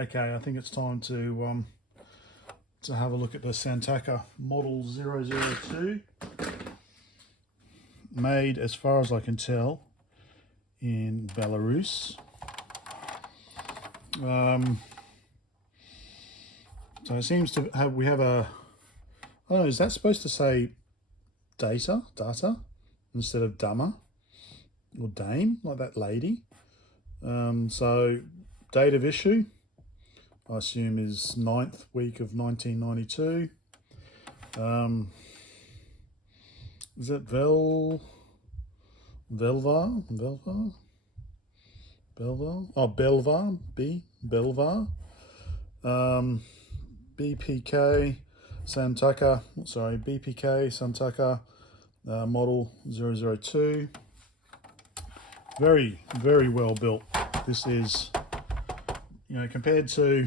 Okay, I think it's time to have a look at the Santaka Model 002, made, as far as I can tell, in Belarus. So it seems to have, we have a, oh, is that supposed to say data instead of dama or dame, like that lady? So date of issue, I assume, is 9th week of 1992. Is it BELVAR? Oh, BELVAR, BELVAR. BPK Santaka, sorry, BPK Santaka Model 002. Very, very well built. This is, you know, compared to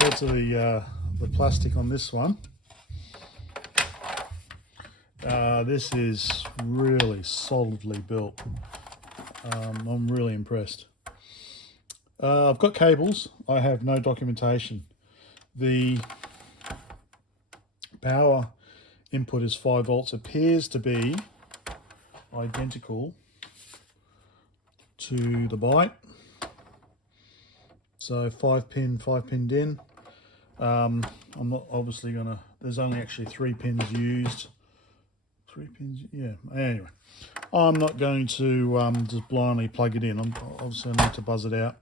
the plastic on this one, this is really solidly built. I'm really impressed. I've got cables. I have no documentation. The power input is 5 volts. Appears to be identical to the BYTE. So 5 pin DIN. I'm not obviously gonna, there's only actually 3 pins used. 3 pins, yeah. Anyway, I'm not going to just blindly plug it in. I'm obviously I need to buzz it out.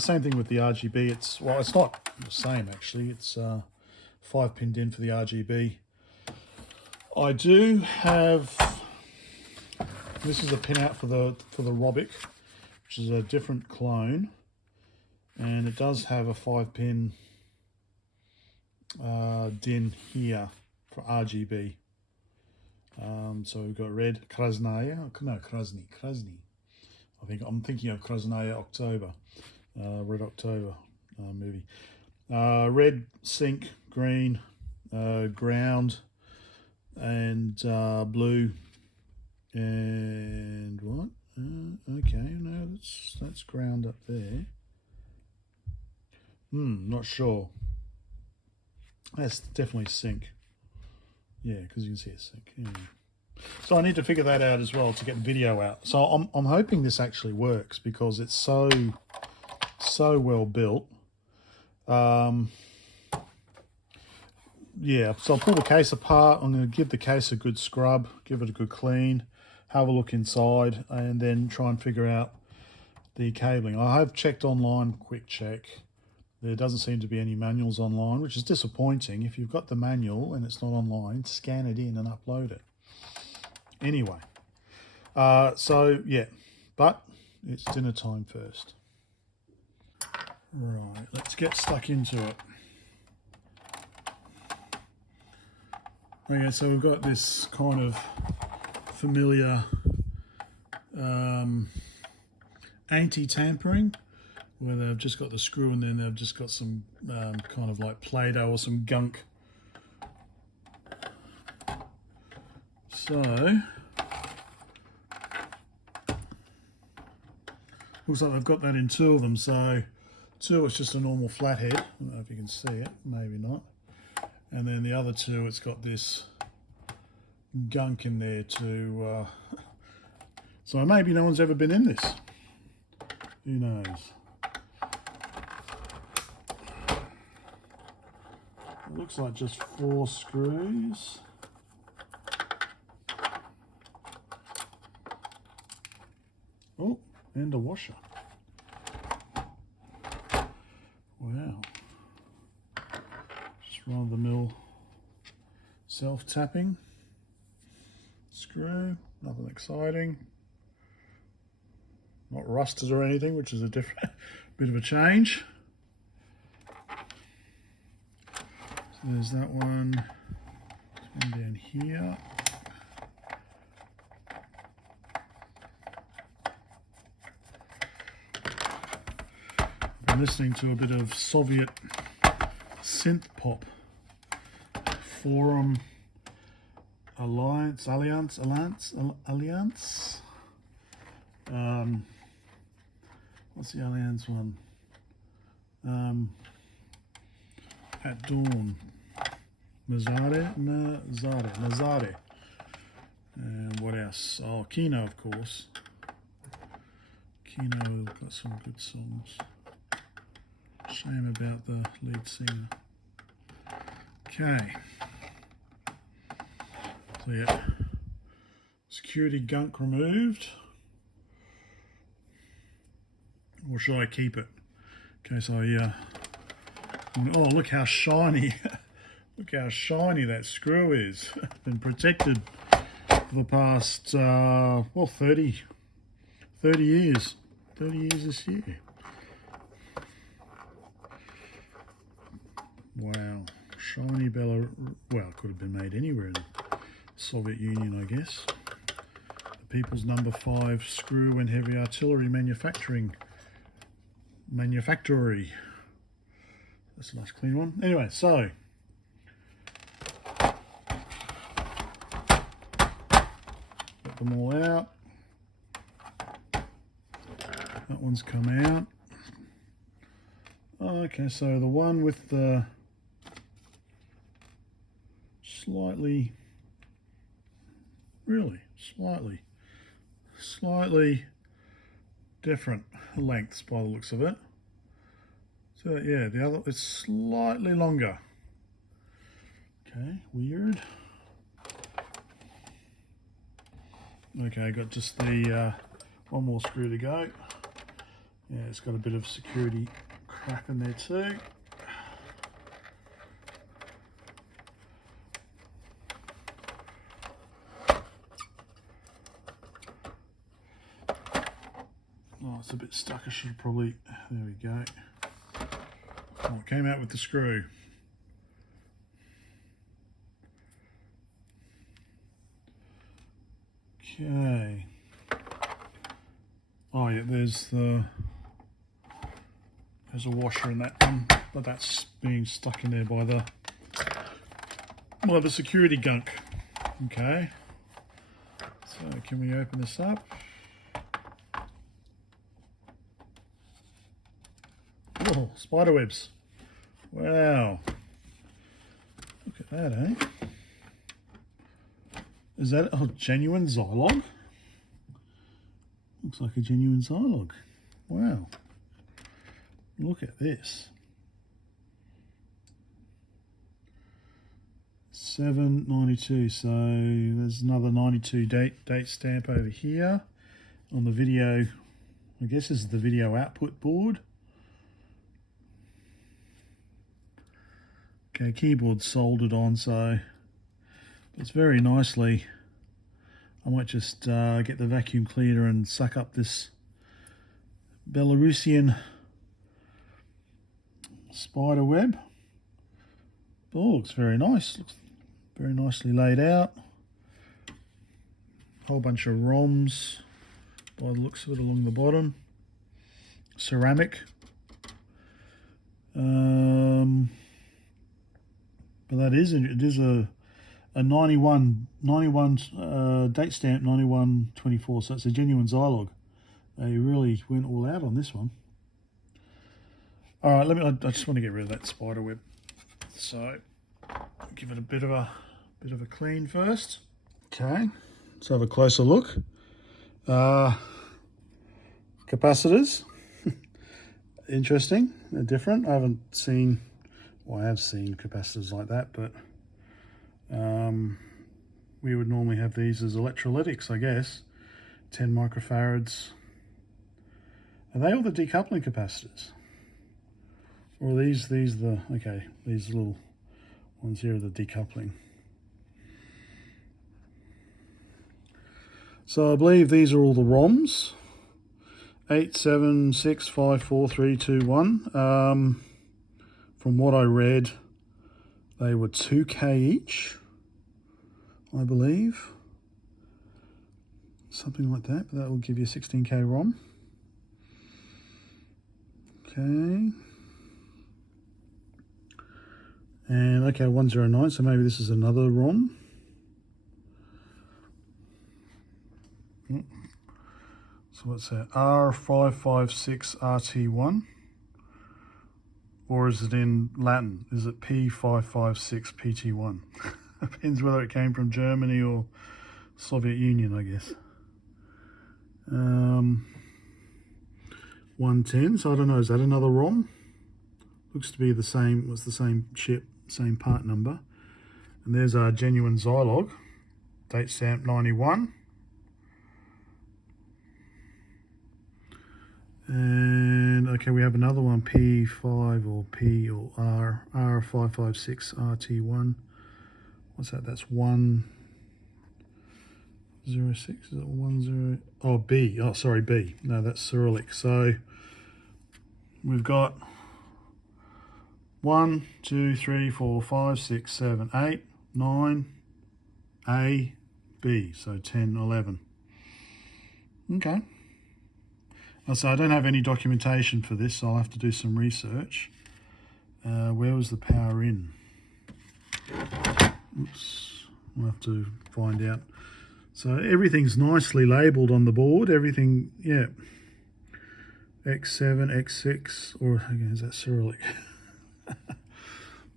Same thing with the RGB. It's, well, it's not the same actually. It's 5 pin DIN for the RGB. I do have, this is a pinout for the Robic, which is a different clone, and it does have a 5 pin DIN here for RGB. So we've got red, Krasnaya, no, Krasny. I'm thinking of Krasnaya October, Red October movie. Red, sync, green, ground, and blue, and what? Okay, no, that's ground up there. Not sure. That's definitely sync. Yeah, because you can see it's sync. Yeah. So I need to figure that out as well to get video out. So I'm hoping this actually works because it's so well built. Yeah, so I'll pull the case apart. I'm going to give the case a good scrub, give it a good clean, have a look inside, and then try and figure out the cabling. I have checked online, quick check. There doesn't seem to be any manuals online, which is disappointing. If you've got the manual and it's not online, scan it in and upload it. Anyway, so yeah, but it's dinner time first. Right, let's get stuck into it. Okay, so we've got this kind of familiar anti-tampering, where they've just got the screw and then they've just got some kind of like Play-Doh or some gunk. So, looks like they've got that in 2 of them. So 2, it's just a normal flathead. I don't know if you can see it, maybe not. And then the other 2, it's got this gunk in there to, so maybe no one's ever been in this. Who knows? It looks like just 4 screws. Oh, and a washer. Wow. Just run-of-the-mill self-tapping screw, nothing exciting. Not rusted or anything, which is a different bit of a change. So there's that one. There's one down here. I've been listening to a bit of Soviet synth pop. Forum Alliance. What's the Allianz one? At Dawn. Nazare. And what else? Oh, Kino, of course. Kino got some good songs. Shame about the lead singer. Okay. So yeah, security gunk removed. Or should I keep it? Okay, so yeah. Oh, look how shiny. Look how shiny that screw is. Been protected for the past, well, 30 years. 30 years this year. Wow. Shiny Belarus. Well, it could have been made anywhere in the Soviet Union, I guess. The People's No. 5 Screw and Heavy Artillery Manufactory. That's a nice clean one. Anyway, so got them all out. That one's come out. Okay, so the one with the slightly different lengths by the looks of it. So yeah, the other, it's slightly longer. Okay, weird. Okay, got just the one more screw to go. Yeah, it's got a bit of security crap in there too. Oh, it's a bit stuck. I should probably, there we go. Oh, it came out with the screw. Okay. Oh yeah, there's a washer in that one, but that's being stuck in there by the security gunk. Okay. So can we open this up? Oh, spider webs. Wow. Look at that, eh? Is that a genuine Zilog? Looks like a genuine Zilog. Wow. Look at this. 792. So there's another 92 date stamp over here on the video. I guess this is the video output board. Okay, keyboard soldered on, so it's very nicely. I might just get the vacuum cleaner and suck up this Belarusian spider web. Oh, looks very nice. Looks very nicely laid out. Whole bunch of ROMs by the looks of it along the bottom. Ceramic. But that is, it is a 91 date stamp 9124, so it's a genuine Zilog. They really went all out on this one. All right, I just want to get rid of that spider web. So give it a bit of a clean first. Okay, let's have a closer look. Capacitors. Interesting. They're different. I haven't seen, well, I have seen capacitors like that, but we would normally have these as electrolytics, I guess. 10 microfarads. Are they all the decoupling capacitors? Or are these the, okay, these little ones here are the decoupling. So I believe these are all the ROMs. 8, 7, 6, 5, 4, 3, 2, 1. From what I read, they were 2K each, I believe. Something like that, but that will give you a 16K ROM. Okay. And okay, 109, so maybe this is another ROM. So what's that? R556RT1? Or is it in Latin? Is it P556PT1? Depends whether it came from Germany or Soviet Union, I guess. 110, so I don't know, is that another ROM? Looks to be the same, was the same chip, same part number. And there's our genuine Zilog, date stamp 91. And okay, we have another one, P5 or P or R, R556RT1. What's that? That's 106, is it 10? Oh, B, oh sorry, B. No, that's Cyrillic. So we've got 1, 2, 3, 4, 5, 6, 7, 8, 9, A, B. So 10, 11. Okay. So I don't have any documentation for this, so I'll have to do some research. Where was the power in? Oops, we'll have to find out. So everything's nicely labelled on the board. Everything, yeah. X7, X6, or again, is that Cyrillic?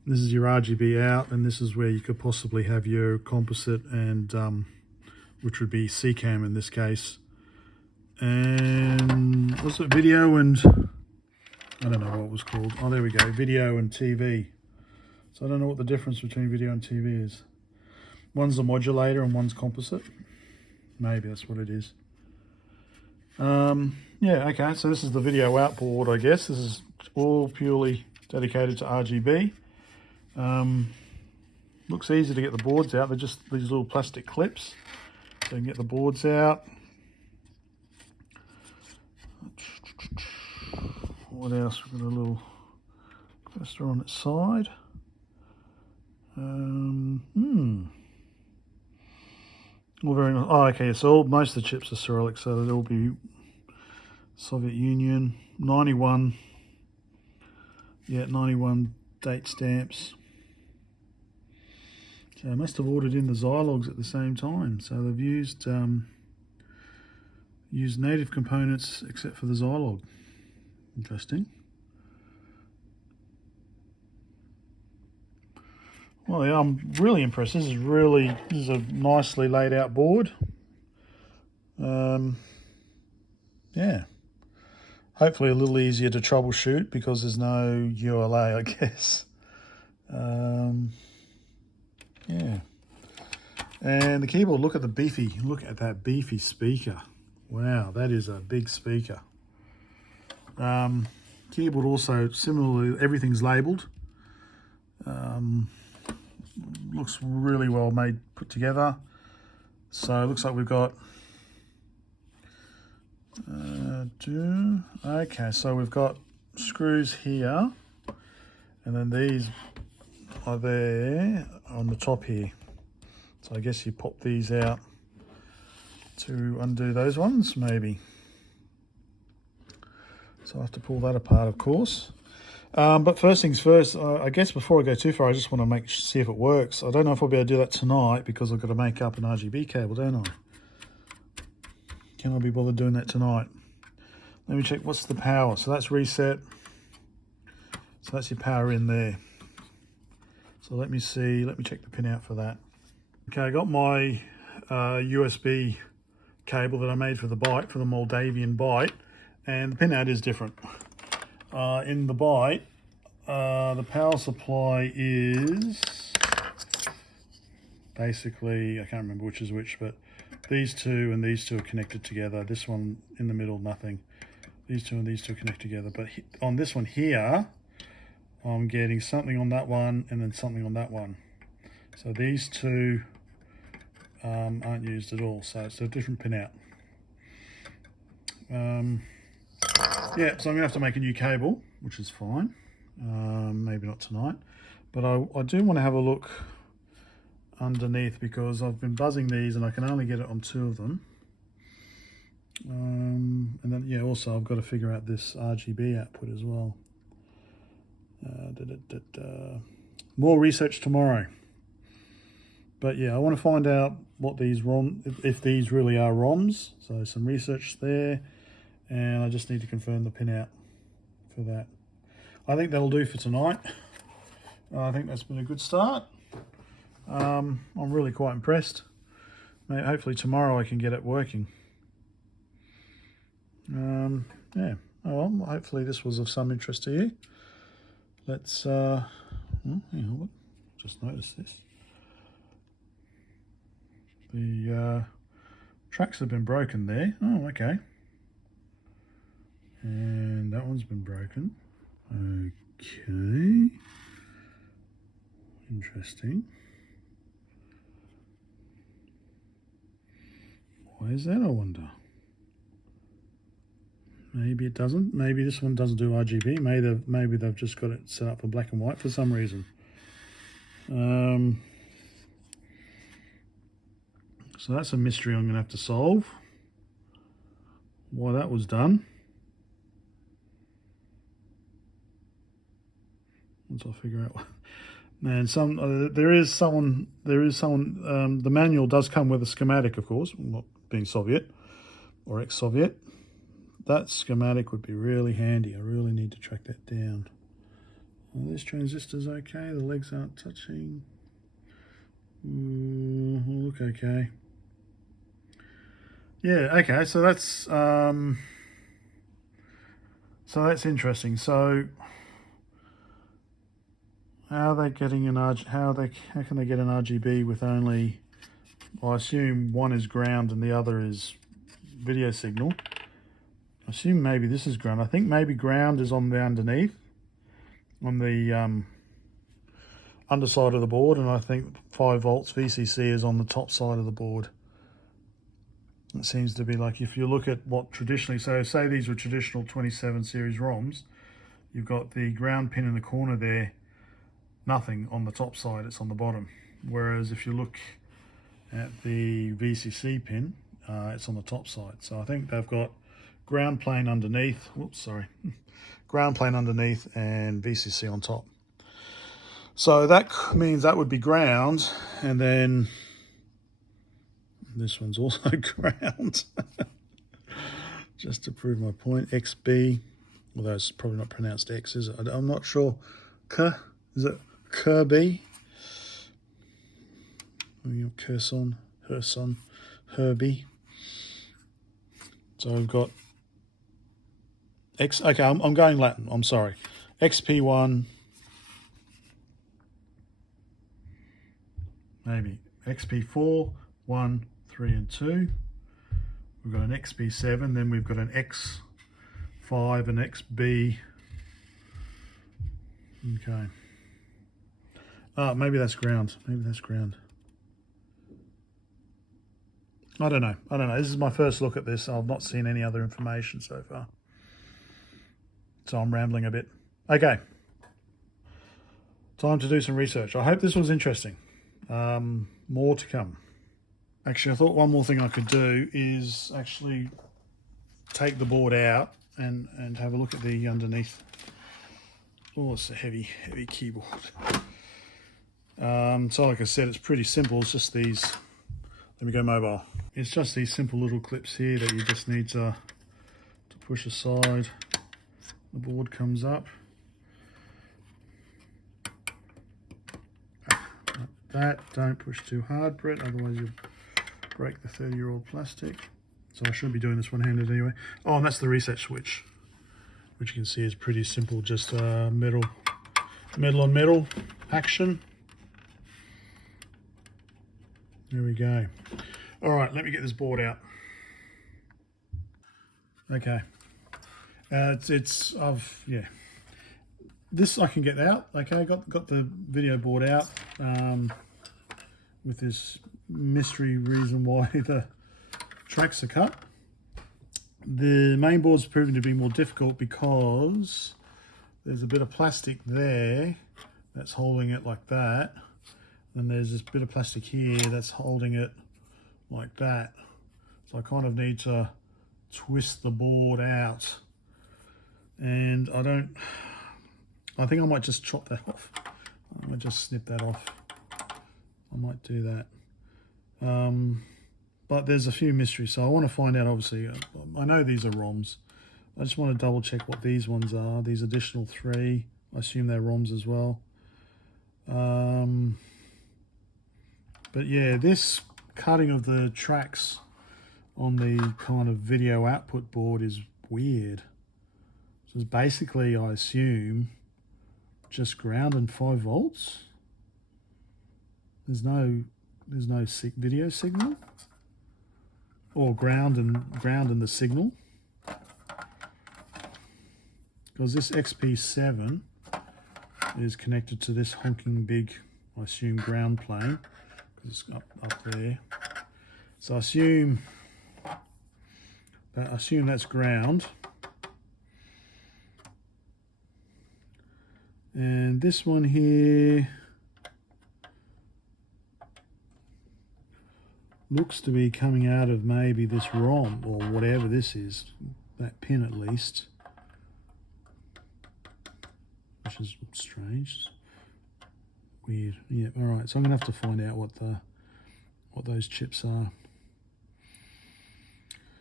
This is your RGB out, and this is where you could possibly have your composite and which would be CCAM in this case. And what's it, video and I don't know what it was called. Oh, there we go, video and TV. So I don't know what the difference between video and TV is. One's a modulator and one's composite. Maybe that's what it is. Yeah, okay, so this is the video outboard, I guess. This is all purely dedicated to RGB. Looks easy to get the boards out. They're just these little plastic clips. So you can get the boards out. What else? We've got a little cluster on its side. All very nice. Oh, okay, so most of the chips are Cyrillic, so they'll be Soviet Union. 91. Yeah, 91 date stamps. So they must have ordered in the Zilogs at the same time. So they've used native components except for the Zilog. Interesting. Well, yeah, I'm really impressed. This is a nicely laid out board. Yeah. Hopefully a little easier to troubleshoot because there's no ULA, I guess. Yeah. And the keyboard, look at that beefy speaker. Wow, that is a big speaker. Keyboard also, similarly, everything's labelled. Looks really well made, put together. So it looks like we've got okay, so we've got screws here, and then these are there on the top here. So I guess you pop these out to undo those ones, maybe. So I have to pull that apart, of course. But first things first, I guess before I go too far, I just want to see if it works. I don't know if I'll be able to do that tonight because I've got to make up an RGB cable, don't I? Can I be bothered doing that tonight? Let me check, what's the power? So that's reset. So that's your power in there. So let me check the pin out for that. Okay, I got my USB cable that I made for the BYTE, for the Moldavian BYTE, and the pin out is different. In the BYTE, the power supply is basically, I can't remember which is which, but these two and these two are connected together. This one in the middle, nothing. These two and these two are connected together. But on this one here, I'm getting something on that one and then something on that one. So these two aren't used at all. So it's a different pin out. Yeah, so I'm gonna have to make a new cable, which is fine. Maybe not tonight, but I do want to have a look underneath because I've been buzzing these and I can only get it on 2 of them. And then yeah, also I've got to figure out this RGB output as well. More research tomorrow. But yeah, I want to find out what these if these really are ROMs. So some research there. and I just need to confirm the pinout for that. I think that'll do for tonight. I think that's been a good start. I'm really quite impressed. Hopefully tomorrow I can get it working. Yeah, oh well, hopefully this was of some interest to you. Let's, hang on, just noticed this. The tracks have been broken there. Oh, okay. And that one's been broken. Okay. Interesting. Why is that, I wonder? Maybe it doesn't. Maybe this one doesn't do RGB. Maybe they've just got it set up for black and white for some reason. So that's a mystery I'm going to have to solve. Why that was done. Once I figure out what. And there is someone. The manual does come with a schematic, of course, not being Soviet or ex-Soviet. That schematic would be really handy. I really need to track that down. Are these transistors okay? The legs aren't touching. Look okay. Yeah, okay. So that's interesting. So how are they getting an how can they get an RGB with only? Well, I assume one is ground and the other is video signal. I assume maybe this is ground. I think maybe ground is on the underneath, on the underside of the board, and I think 5 volts VCC is on the top side of the board. It seems to be like, if you look at what traditionally, so say these were traditional 27 series ROMs, you've got the ground pin in the corner there, nothing on the top side, it's on the bottom. Whereas if you look at the VCC pin, it's on the top side. So I think they've got ground plane underneath, ground plane underneath and VCC on top. So that means that would be ground, and then this one's also ground. Just to prove my point, XB, although it's probably not pronounced X, is it? I'm not sure. Is it Kirby? Kherson, Herbie. So we've got X. Okay, I'm going Latin. I'm sorry. XP1, maybe XP4, 1, 3, and 2. We've got an XP7. Then we've got an X5 and XB. Okay. Maybe that's ground. Maybe that's ground. I don't know. This is my first look at this. I've not seen any other information so far. So I'm rambling a bit. Okay. Time to do some research. I hope this was interesting. More to come. Actually, I thought one more thing I could do is actually take the board out and have a look at the underneath. Oh, it's a heavy keyboard. So like I said, it's pretty simple. It's just these, let me go mobile. It's just these simple little clips here that you just need to push aside. The board comes up. Like that, don't push too hard, Brett, otherwise you'll break the 30-year-old plastic. So I should be doing this one-handed anyway. Oh, and that's the reset switch, which you can see is pretty simple, just metal on metal action. There we go. All right, let me get this board out. Okay. This I can get out. Okay, got the video board out with this mystery reason why the tracks are cut. The main board's proving to be more difficult because there's a bit of plastic there that's holding it like that. Then there's this bit of plastic here that's holding it like that. So I kind of need to twist the board out. And I think I might just chop that off. I might just snip that off. I might do that. But there's a few mysteries, so I want to find out, obviously. I know these are ROMs, I just want to double check what these ones are. These additional 3, I assume they're ROMs as well. But yeah, this cutting of the tracks on the kind of video output board is weird. So it's basically, I assume, just ground and 5 volts. There's no video signal, or ground and the signal, because this XP7 is connected to this honking big, I assume, ground plane, because it's up there. So I assume that's ground. And this one here looks to be coming out of maybe this ROM or whatever this is, that pin at least, which is strange, weird. Yeah, all right. So I'm gonna have to find out what those chips are.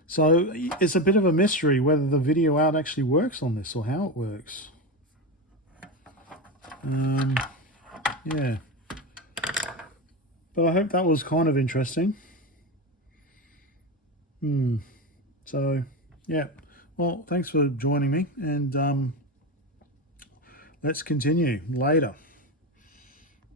So it's a bit of a mystery whether the video out actually works on this or how it works. Yeah, but I hope that was kind of interesting. So yeah, well, thanks for joining me, and let's continue later.